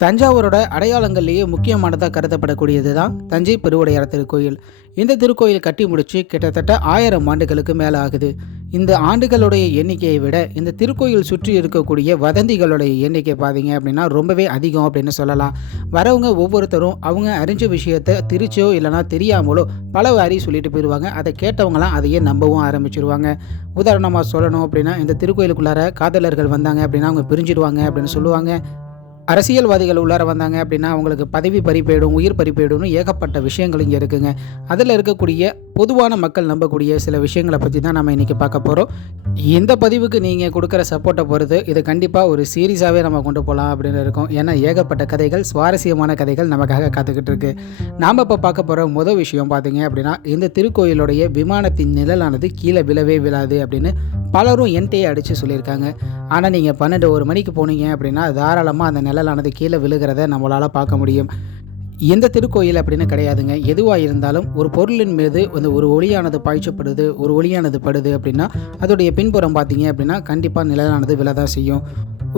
தஞ்சாவூரோட அடையாளங்கள்லேயே முக்கியமானதாக கருதப்படக்கூடியது தான் தஞ்சை பெருவுடையார் திருக்கோயில். இந்த திருக்கோயில் கட்டி முடிச்சு கிட்டத்தட்ட 1000 ஆண்டுகளுக்கு மேலே ஆகுது. இந்த ஆண்டுகளுடைய எண்ணிக்கையை விட இந்த திருக்கோயில் சுற்றி இருக்கக்கூடிய வதந்திகளுடைய எண்ணிக்கை பார்த்தீங்க அப்படின்னா ரொம்பவே அதிகம் அப்படின்னு சொல்லலாம். வரவங்க ஒவ்வொருத்தரும் அவங்க அறிஞ்ச விஷயத்தை திரிச்சோ இல்லைனா தெரியாமலோ பல வாரி சொல்லிட்டு போயிடுவாங்க. அதை கேட்டவங்களாம் அதையே நம்பவும் ஆரம்பிச்சிருவாங்க. உதாரணமாக சொல்லணும் அப்படின்னா, இந்த திருக்கோயிலுக்குள்ளார காதலர்கள் வந்தாங்க அப்படின்னா அவங்க பிரிஞ்சிடுவாங்க அப்படின்னு சொல்லுவாங்க. அரசியல்வாதிகள் உள்ளார வந்தாங்க அப்படின்னா அவங்களுக்கு பதவி பறி போயிடும், உயிர் பறி போயிடும்னு ஏகப்பட்ட விஷயங்கள் இங்கே இருக்குங்க. அதில் இருக்கக்கூடிய பொதுவான மக்கள் நம்பக்கூடிய சில விஷயங்களை பற்றி தான் நம்ம இன்றைக்கி பார்க்க போகிறோம். இந்த பதிவுக்கு நீங்கள் கொடுக்குற சப்போர்ட்டை பொறுத்து இது கண்டிப்பாக ஒரு சீரியஸாகவே நம்ம கொண்டு போகலாம் அப்படின்னு இருக்கோம். ஏன்னா ஏகப்பட்ட கதைகள், சுவாரஸ்யமான கதைகள் நமக்காக காத்துக்கிட்டு இருக்கு. நாம் இப்போ பார்க்க போகிற முதல் விஷயம் பார்த்தீங்க அப்படின்னா, இந்த திருக்கோயிலுடைய விமானத்தின் நிழலானது கீழே விழவே விழாது அப்படின்னு பலரும் என்கிட்டயே அடித்து சொல்லியிருக்காங்க. ஆனால் நீங்கள் 12-1 மணிக்கு போனீங்க அப்படின்னா தாராளமாக அந்த நிழலானது கீழே விழுகிறத நம்மளால் பார்க்க முடியும். இந்த திருக்கோயில் அப்படின்னு கிடையாதுங்க. எதுவாக இருந்தாலும் ஒரு பொருளின் மீது ஒரு ஒளியானது பாய்ச்சப்படுது, ஒரு ஒளியானது படுது அப்படின்னா அதோடைய பின்புறம் பார்த்தீங்க அப்படின்னா கண்டிப்பாக நிழலானது விழதான் செய்யும்.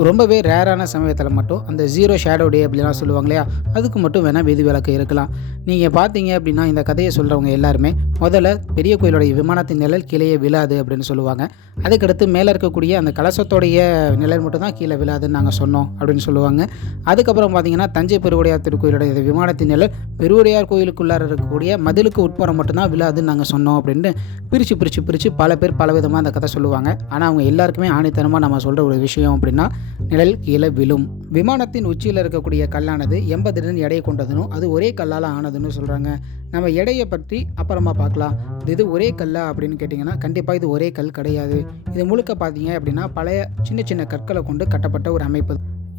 ரொம்பவே ரேரான சமயத்தில் மட்டும் அந்த 0 ஷேடோ டே அப்படிலாம் சொல்லுவாங்க இல்லையா, அதுக்கு மட்டும் வேணால் விதி விலக்கு இருக்கலாம். நீங்கள் பார்த்தீங்க அப்படின்னா இந்த கதையை சொல்கிறவங்க எல்லாருமே முதல்ல பெரிய கோயிலுடைய விமானத்தின் நிழல் கீழே விழாது அப்படின்னு சொல்லுவாங்க. அதுக்கடுத்து மேலே இருக்கக்கூடிய அந்த கலசத்தோடைய நிழல் மட்டும் தான் கீழே விழாதுன்னு நாங்கள் சொன்னோம் அப்படின்னு சொல்லுவாங்க. அதுக்கப்புறம் பார்த்தீங்கன்னா தஞ்சை பெருவுடையார் திருக்கோயிலுடைய விமானத்தின் நிழல் பெருவுடையார் கோயிலுக்குள்ளார இருக்கக்கூடிய மதிலுக்கு உட்புறம் மட்டும்தான் விழாதுன்னு நாங்கள் சொன்னோம் அப்படின்னு பிரித்து பல பேர் பல விதமாக அந்த கதை சொல்லுவாங்க. ஆனால் அவங்க எல்லாருக்குமே ஆணித்தனமாக நம்ம சொல்கிற ஒரு விஷயம் அப்படின்னா நிழல் கீழே விழும். விமானத்தின் உச்சியில் இருக்கக்கூடிய கல்லானது 80 டன் எடை கொண்டதுன்னு அது ஒரே கல்லால் ஆனதுன்னு சொல்கிறாங்க. நம்ம எடையை பற்றி அப்புறமா பார்க்கலாம். இது ஒரே கல்லா அப்படின்னு கேட்டிங்கன்னா கண்டிப்பாக இது ஒரே கல் கிடையாது. இது முழுக்க பார்த்தீங்க அப்படின்னா பழைய சின்ன சின்ன கற்களை கொண்டு கட்டப்பட்ட ஒரு அமைப்பு.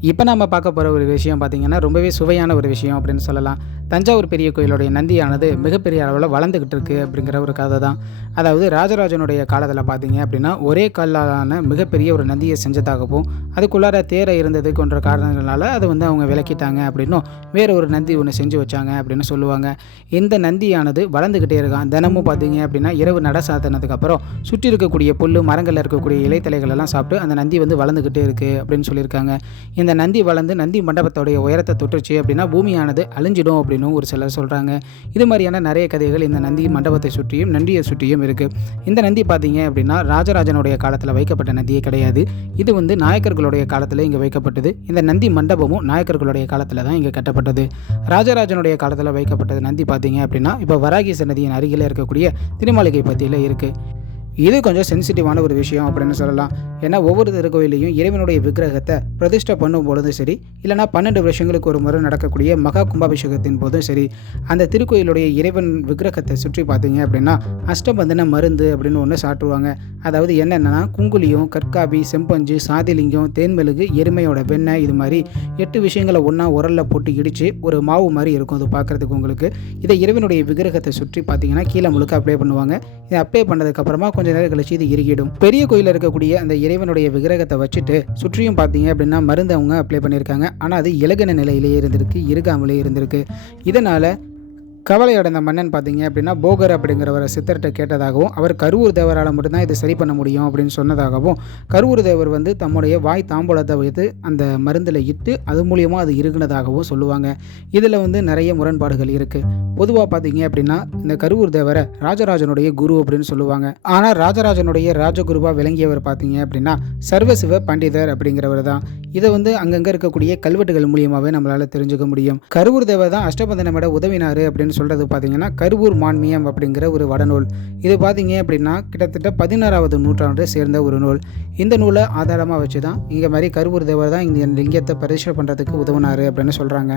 இப்போ நம்ம பார்க்க போகிற ஒரு விஷயம் பார்த்திங்கன்னா ரொம்பவே சுவையான ஒரு விஷயம் அப்படின்னு சொல்லலாம். தஞ்சாவூர் பெரிய கோயிலுடைய நந்தியானது மிகப்பெரிய அளவில் வளர்ந்துக்கிட்டு இருக்குது அப்படிங்கிற ஒரு கதை தான். அதாவது ராஜராஜனுடைய காலத்தில் பார்த்தீங்க அப்படின்னா ஒரே கல்லாலான மிகப்பெரிய ஒரு நந்தியை செஞ்சதாகவும் அதுக்குள்ளார தேரை இருந்தது போன்ற காரணங்களால் அதை அவங்க விளக்கிட்டாங்க அப்படின்னும் வேறு ஒரு நந்தி ஒன்று செஞ்சு வச்சாங்க அப்படின்னு சொல்லுவாங்க. இந்த நந்தியானது வளர்ந்துக்கிட்டே இருக்கான். தினமும் பார்த்தீங்க அப்படின்னா இரவு நட சாத்தினதுக்கப்புறம் சுற்றி இருக்கக்கூடிய புல் மரங்களில் இருக்கக்கூடிய இலைத்தலைகள் எல்லாம் சாப்பிட்டு அந்த நந்தி வளர்ந்துக்கிட்டே இருக்குது அப்படின்னு சொல்லியிருக்காங்க. இந்த நந்தி வளர்ந்து நந்தி மண்டபத்தோடைய உயரத்தை தொட்டுச்சு அப்படின்னா பூமியானது அழிஞ்சிடும் அப்படின்னு ஒரு சிலர் சொல்கிறாங்க. இது மாதிரியான நிறைய கதைகள் இந்த நந்தி மண்டபத்தை சுற்றியும் நந்தியை சுற்றியும் இருக்குது. இந்த நந்தி பார்த்தீங்க அப்படின்னா ராஜராஜனுடைய காலத்தில் வைக்கப்பட்ட நந்தியே கிடையாது. இது நாயக்கர்களுடைய காலத்தில் இங்கே வைக்கப்பட்டது. இந்த நந்தி மண்டபமும் நாயக்கர்களுடைய காலத்தில் தான் இங்கே கட்டப்பட்டது. ராஜராஜனுடைய காலத்தில் வைக்கப்பட்டது நந்தி பார்த்தீங்க அப்படின்னா இப்போ வராகீச நதியின் அருகில் இருக்கக்கூடிய திருமாளிகை பகுதியில் இருக்குது. இது கொஞ்சம் சென்சிட்டிவான ஒரு விஷயம் அப்படின்னு சொல்லலாம். ஏன்னா ஒவ்வொரு திருக்கோயிலையும் இறைவனுடைய விக்கிரகத்தை பிரதிஷ்டை பண்ணும்பொழுதும் சரி, இல்லைனா 12 வருஷங்களுக்கு ஒரு முறை நடக்கக்கூடிய மகா கும்பாபிஷேகத்தின் போதும் சரி, அந்த திருக்கோயிலுடைய இறைவன் விக்கிரகத்தை சுற்றி பார்த்தீங்க அப்படின்னா அஷ்டபந்தன மருந்து அப்படின்னு ஒன்று சாட்டுவாங்க. அதாவது என்னென்னா குங்குலியம், கற்காபி, செம்பஞ்சு, சாதிலிங்கம், தேன்மெழுகு, எருமையோட வெண்ணெய், இது மாதிரி 8 விஷயங்களை ஒன்றா உரலில் போட்டு இடித்து ஒரு மாவு மாதிரி இருக்கும். அது பார்க்குறதுக்கு உங்களுக்கு இதை இறைவனுடைய விக்கிரகத்தை சுற்றி பார்த்தீங்கன்னா கீழே முழுக்க அப்ளை பண்ணுவாங்க. இதை அப்ளை பண்ணதுக்கப்புறமா கொஞ்சம் நேரம் கழிச்சு இது இறுகிடும். பெரிய கோயிலில் இருக்கக்கூடிய அந்த இறைவனுடைய விக்கிரகத்தை வச்சுட்டு சுற்றியும் பார்த்தீங்க அப்படின்னா மருந்து அப்ளை பண்ணியிருக்காங்க. ஆனால் அது இலகுன நிலையிலேயே இருந்திருக்கு, இறுகாமலே இருந்திருக்கு. இதனால் கவலையடைந்த மன்னன் பார்த்தீங்க அப்படின்னா போகர் அப்படிங்கிறவரை சித்தர்கிட்ட கேட்டதாகவும் அவர் கருவூர் தேவரால் மட்டும்தான் இது சரி பண்ண முடியும் அப்படின்னு சொன்னதாகவும் கருவூர் தேவர் தம்முடைய வாய் தாம்பூலத்தை வைத்து அந்த மருந்தில் இட்டு அது மூலியமாக அது இருக்குனதாகவும் சொல்லுவாங்க. இதில் நிறைய முரண்பாடுகள் இருக்குது. பொதுவாக பார்த்தீங்க அப்படின்னா இந்த கருவூர் தேவரை ராஜராஜனுடைய குரு அப்படின்னு சொல்லுவாங்க. ஆனால் ராஜராஜனுடைய ராஜகுருவாக விளங்கியவர் பார்த்தீங்க அப்படின்னா சர்வசிவ பண்டிதர் அப்படிங்கிறவர் தான். இதை அங்கங்கே இருக்கக்கூடிய கல்வெட்டுகள் மூலியமாகவே நம்மளால் தெரிஞ்சுக்க முடியும். கருவூர் தேவர் தான் அஷ்டபந்தனமிட உதவினார் அப்படின்னு சொல்கிறது பார்த்தீங்கன்னா கருவூர் மான்மியம் அப்படிங்கிற ஒரு வடநூல். இது பார்த்தீங்க அப்படின்னா கிட்டத்தட்ட 16வது நூற்றாண்டு சேர்ந்த ஒரு நூல். இந்த நூலை ஆதாரமாக வச்சு தான் இங்கே மாதிரி கருவூர் தேவர் தான் இந்த லிங்கத்தை பரிசீலனை பண்ணுறதுக்கு உதவினார் அப்படின்னு சொல்கிறாங்க.